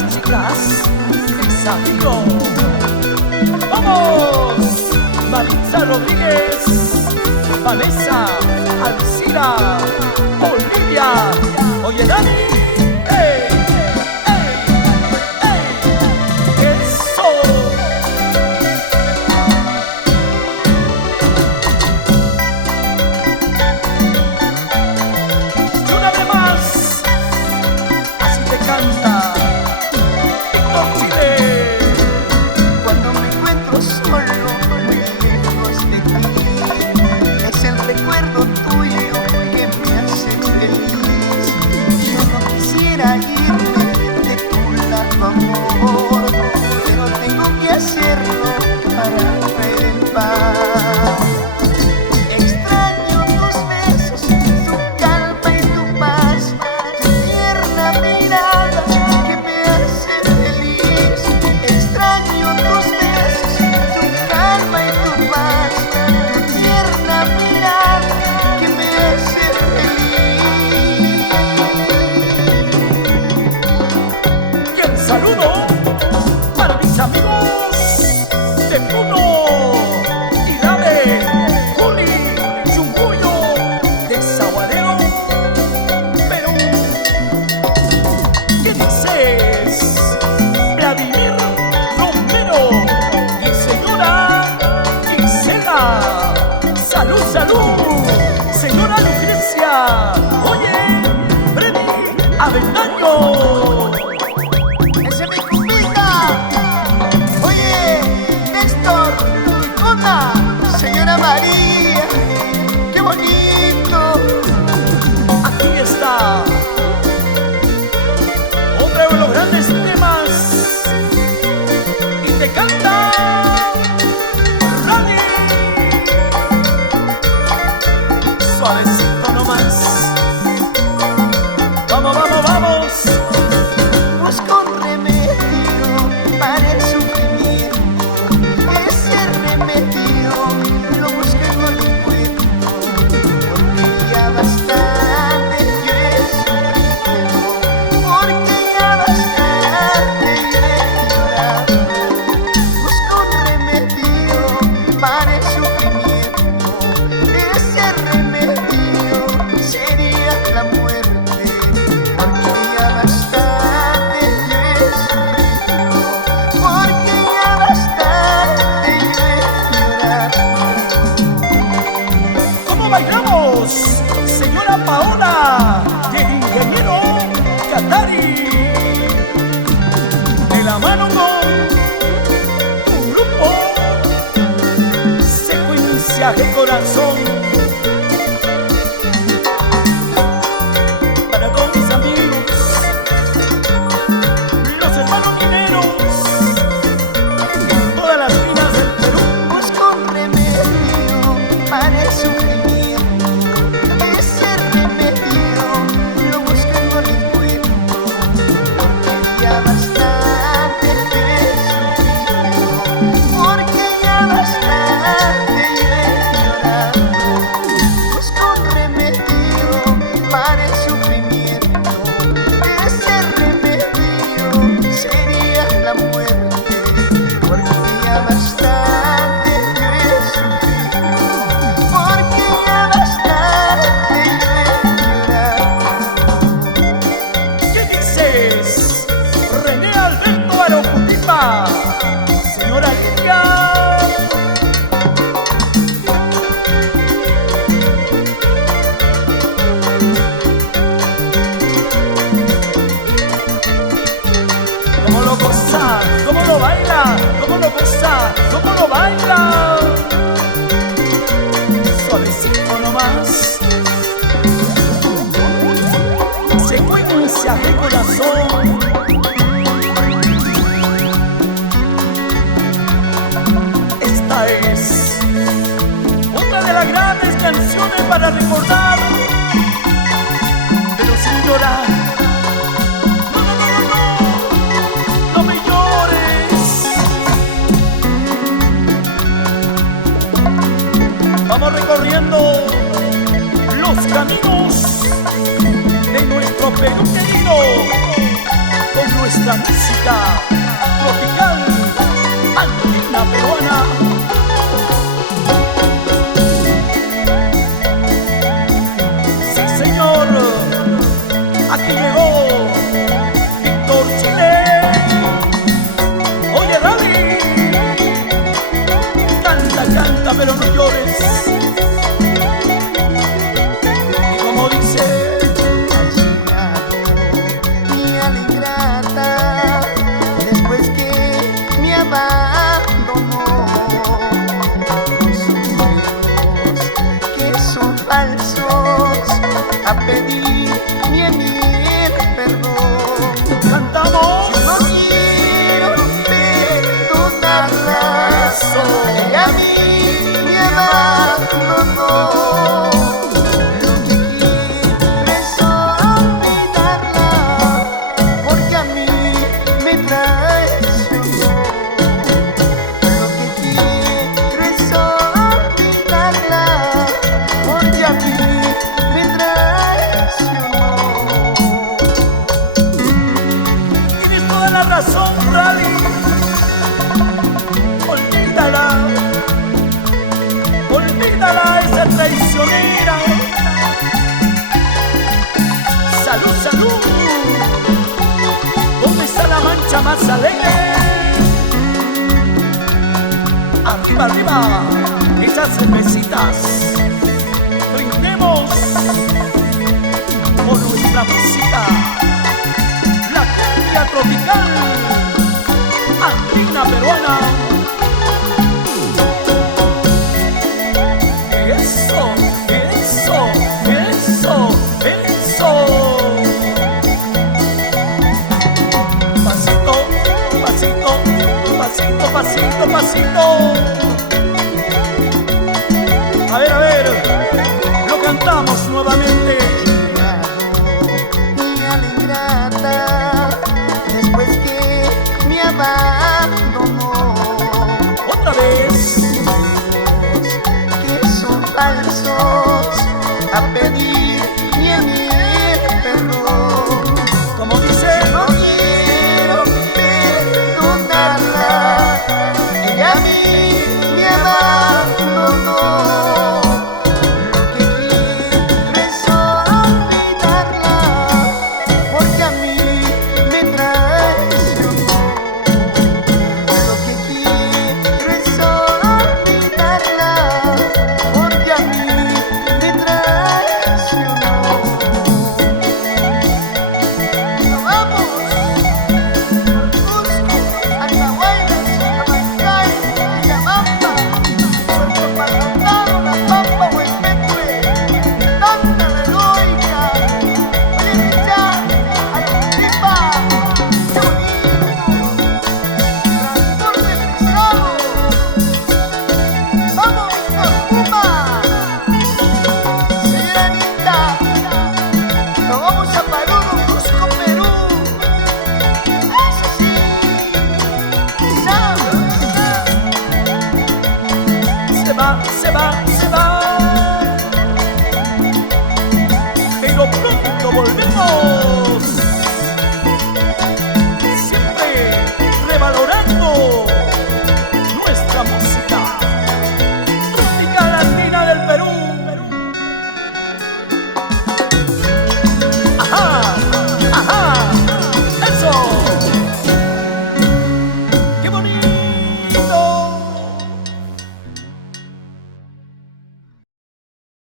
las chicas, desafío. ¡Vamos! Maritza Rodríguez, Vanessa, Alcira, Olivia. Oye, Dani. ¡Ey! ¡Ey! ¡Ey! ¡Eso! Y una vez más, así te canta Víctor Chile. Cuando me encuentro solo, muy lejos de ti, es el recuerdo tuyo que me hace feliz. Yo no quisiera irme de tu lado, amor, pero tengo que hacerlo para traer el paz. Extraño tus besos, tu calma y tu paz, tu tierna mirada que me hace feliz. Extraño tus besos, tu calma y tu paz, tu tierna mirada que me hace feliz. Y el saludo para mis amigos de Puno, Tigre, Juli, Chunguyo, de Saguadero, Perú. ¿Qué dices? Vladimir Romero y señora Gisela. Salud, salud, señora Lucrecia. Oye, Freddy Avendaño. ¡Ese me convida! Oye, Néstor, Icona, señora María, qué bonito. Aquí está otro de los grandes temas y te canta Rani. Suavecito nomás. Vamos, vamos, vamos. Busco un remedio para el sufrimiento. Ese remedio lo busco y no lo encuentro, porque ya bastante yo he sufrido, porque ya bastante yo he llorado. Busco un remedio para el sufrimiento. Ese remedio sería la muerte, porque ya bastante yo he sufrido, porque ya bastante yo he llorado. ¿Cómo bailamos, señora Paola y el ingeniero Catari? De la mano con tu grupo Secuencia de Corazón. Para con mis amigos, los hermanos mineros, en todas las minas del Perú. Busco un remedio para el sufrimiento. Ese remedio lo busco y no lo encuentro, porque ya bastante yo he sufrido, porque ya bastante yo he llorado. Busco un remedio para el sufrimiento. Ese remedio sería la muerte, porque ya bastante yo he sufrido, porque ya bastante yo he llorado. ¿Qué dices? René Alberto Arocutima, señora Lidia. ¿Cómo lo goza? ¿Cómo lo baila? ¿Cómo lo goza? ¿Cómo lo baila? Suavecito nomás. Secuencia de Corazón. Esta es una de las grandes canciones para recordar, pero sin llorar. No, no, no, no, no me llores. Vamos recorriendo los caminos de nuestro Perú querido, con nuestro nuestra música tropical, andina peruana. Sí, señor, aquí llegó Víctor Chile. Oye, David, canta, canta, pero no llores. Y como dice, abandonó sus celos que son falsos a pedir mi perdón. Cantamos. Yo no quiero perdonarla, ella a mí me abandonó. Lo que quiero es olvidarla, porque a mí me traicionó. Tienes toda la razón, Rally. Olvídala, olvídala, esa traicionera. Salud, salud. ¿Dónde está la mancha más alegre? Arriba, arriba, esas cervecitas. Brindemos por nuestra música, la cumbia tropical, andina peruana.